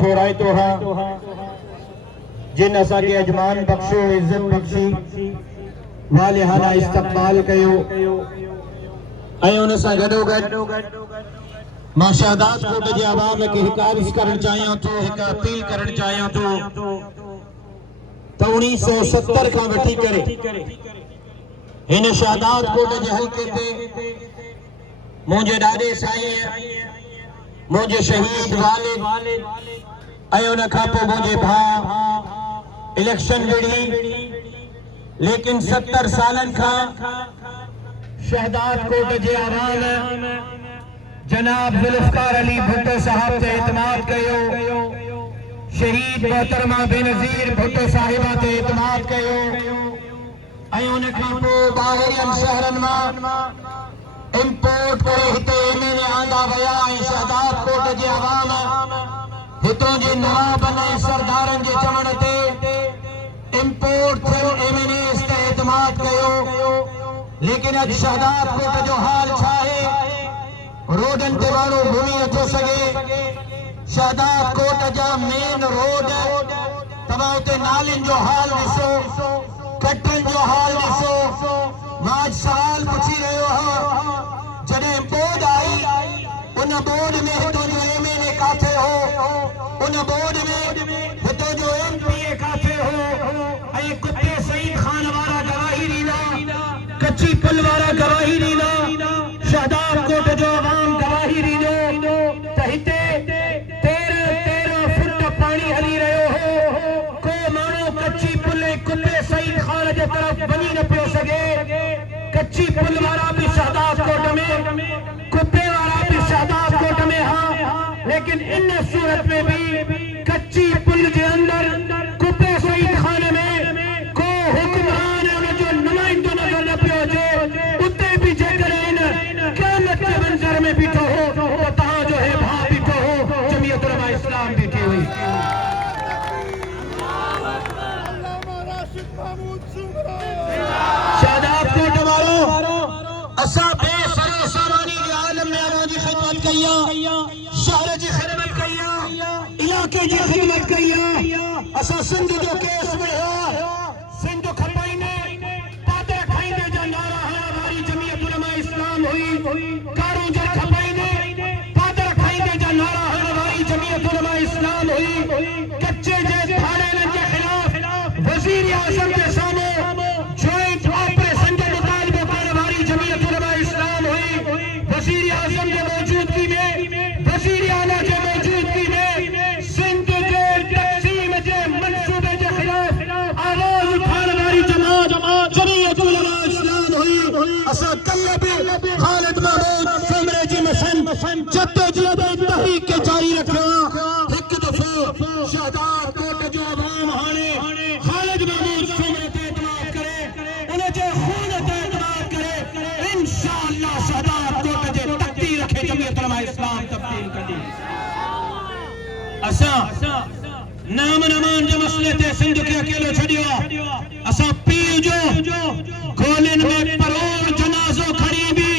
छोराए तो हाँ जिन असा के अजमान बख्शो इज्जत बख्शी वालिहाना इस्तकबाल कयो ऐं उन सां गॾोगॾु मां शहदाद कोट जे आवाम खे हिकु अर्ज़ करणु चाहियां थो, हिकु अपील करणु चाहियां थो त 1970 खां वठी करे हिन शहदाद कोट जे हल्के ते मुंहिंजे ॾाॾे साईं मुझे शहीद वालिद ऐं उन खां पोइ मुंहिंजे भाउ इलेक्शन विढ़ी, लेकिन 70 सालन खां शहदाद कोट जे आवाम जनाब जुल्फकार अली भुट्टो साहब ते एतमाद कयो, शहीद मोहतरमा बेनज़ीर भुट्टो साहिबा ते एतमाद कयो ऐं उन खां पोइ ॿाहिरियनि शहरनि मां इंपोर्ट करे हिते एमएलए आंदा विया ऐं शहदाद कोट जे आवाम हितों जे नवाबनि ऐं सरदारनि जे चवण ते इंपोर्ट थियो एमएलए ते एतमाद कयो, लेकिन अॼु शहदाद कोट जो हाल छा आहे? रोडन ते माण्हू घुमी नथो सघे। शहदाद कोट जा मेन रोड तव्हां उते नालियुनि जो हाल ॾिसो, कटनि जो हाल ॾिसो। मां सवाल पुछी रहियो आहियां, जॾहिं बोर्ड आई उन बोर्ड में हितों जो एमएलए काथे हो, उन बोर्ड में हितों जो एमपीए काथे हो ऐं कुत्ते सईद खान वारा गवाही ॾींदा, कच्ची पुल वारा गवाही ॾींदा, शहदाद कोट जो आवाम गवाही ॾींदो त हिते 13 फुट पानी हली रहियो हो, को माण्हू कच्ची पुल कुत्ते सईद खान जे तरफ़ वञी न पियो सघे। कच्ची पुल वारा भी शहदाद कोट में, कुत्ते वारा भी शहदाद कोट में हाँ, लेकिन इन सूरत में भी कच्ची पुल के अंदर कुत्ते सईद खान में को हुक्मरान उन जो नुमाइंदो नजर न पियो अचे। उते भी जेकर क़यामत के मंजर में बीठो हो तो तहां जो है भाउ बीठो हो, जमीयत उलमा इस्लाम बीठी हुई। शहदाद कोट वारो असा बेसरो सामानी के आलम में आवाज़ की खिदमत कइया, शहर की खिदमत कइया, इलाके की खिदमत कइया। असा सिंध जो केस बढ़िया, सिंध खपाइने पादर खाइंदे जा नारा हणण वारी जमीयत उलमा इस्लाम हुई। कारू जर खपाइने पादर खाइंदे जा नारा हणण वारी जमीयत उलमा इस्लाम हुई। कच्चे जे थाड़ेलन जे खिलाफ वजीर आजम के सामने जॉइंट ऑपरेशन के मुतालबे करने वाली जमीयत उलमा इस्लाम हुई। वजीर आजम के मौजूदगी में, वजीर आला के मौजूदगी में सिंध के तक़सीम के मंसूबे के खिलाफ आवाज उठाने वाली जमात जमीयत उलमा इस्लाम हुई। असा कल भी खालिद महमूद सुमरे जी मसन जद्दोजहद तहरीक के जारी रखा। एक दफो शहदाद कोट जो आवाम हाने खालिद महमूद सुमरे ते एतमाद करे, उन्हें जे खून ते एतमाद करे, इंशाअल्लाह शहदाद कोट जे तकदीर रखे जमीयत उलमा इस्लाम तब्दील करी। असा नाम नमान जे मसले ते सिंध के अकेलो छड़ियो, असा पीर जो गोलिन में परोड़ जनाजो खड़ी भी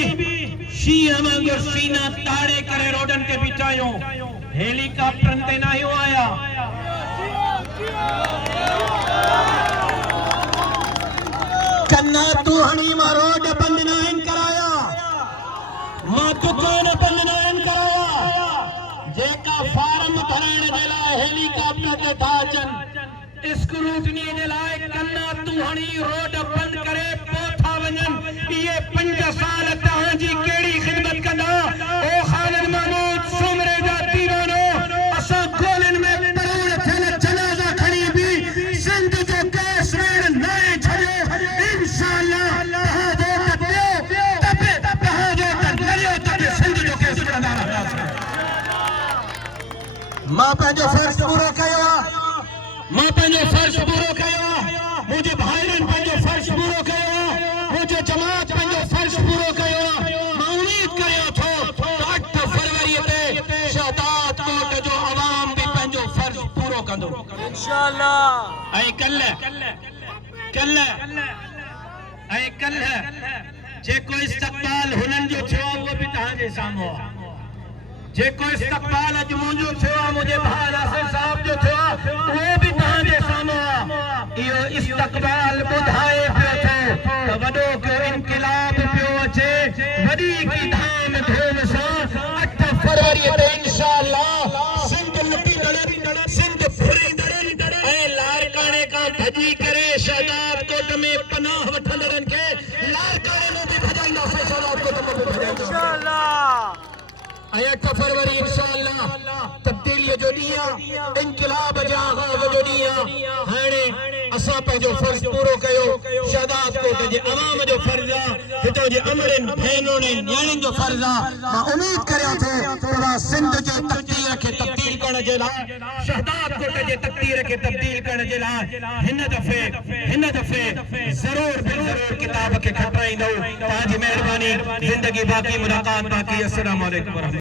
शीह वांगुर सीना ताड़े करे रोडन ते बिठायो, हेलीकॉप्टरन ते ना हो आया। कन्ना तू हणी मा रोड बंद ना इन कराया, मां दुकान बंद ना इन कराया, जेका फार्म भरण जे लाइ हेलीकॉप्टर ते था अचन स्क्रूटनी जे लाइ कन्ना तू हणी रोड बंद करे पोथा वञन। ये 5 साल तहां जी केड़ी खिदमत कंदा ओ खालिद महमूद सुमरे जा दीवानो। असा गोलिन में परोड़ थियल जनाजा खड़ी भी सिंध जो केस वेड़ नाए छड़ियो, इंशाअल्लाह तहां जो तबियो तबे तहां जो तबियो तबे सिंध जो केस कंदा रहंदा। मां पंहिंजो फर्ज पूरो कयो, मां पंहिंजो फर्ज पूरो कयो, मुझे भाइरन पंहिंजो फर्ज पूरो कयो, मुझे जमात पंहिंजो फर्ज पूरो कयो। मां उम्मीद करियो थो 8 फरवरी ते शहदाद कोट जो आवाम भी पंहिंजो फर्ज पूरो कंदो इंशाअल्लाह। ऐं कल जेको इस्तक़बाल हुननि जो थियो वो भी तहां जे साम्हूं। जेको इस्तक़बाल अज मुंहिंजो थियो आहे मुंहिंजे भाउ नासिर साहब जो थियो आहे उहो बि तव्हांजे साम्हूं आहे। इहो इस्तक़बाल ॿुधाए पियो थो त वॾो को इनक़िलाब पियो अचे वॾी की धाम धूम सां 8 फरवरी ते इंशाअल्लाह सिंध लुटींदड़ सिंध फुरींदड़ ऐं लारकाणे खां भॼी करे शहदाद कोट में पनाह वठंदड़नि खे लारकाणे में बि भॼाईंदासीं शहदाद कोट में बि भॼाईंदासीं। 8 फरवरी इंशाअल्लाह तब्दीलीअ जो ॾींहुं इनक़िलाब जे आगाज़ जो ॾींहुं हाणे असां पंहिंजो फर्ज़ पूरो कयो। शहदाद कोट जे अवाम जो फर्ज़ आहे हितां जे अमड़नि भेनरुनि न्याणियुनि जो फर्ज़ आहे। मां उम्मीद करियां थो तव्हां सिंध जे तक़दीर खे तब्दील करण जे लाइ शहदाद कोट जे तक़दीर खे तब्दील करण जे लाइ हिन दफ़े ज़रूर किताब खे खटाईंदो। तव्हांजी महिरबानी। ज़िंदगी बाक़ी मुलाक़ात बाक़ी। अस्सलामु अलैकुम।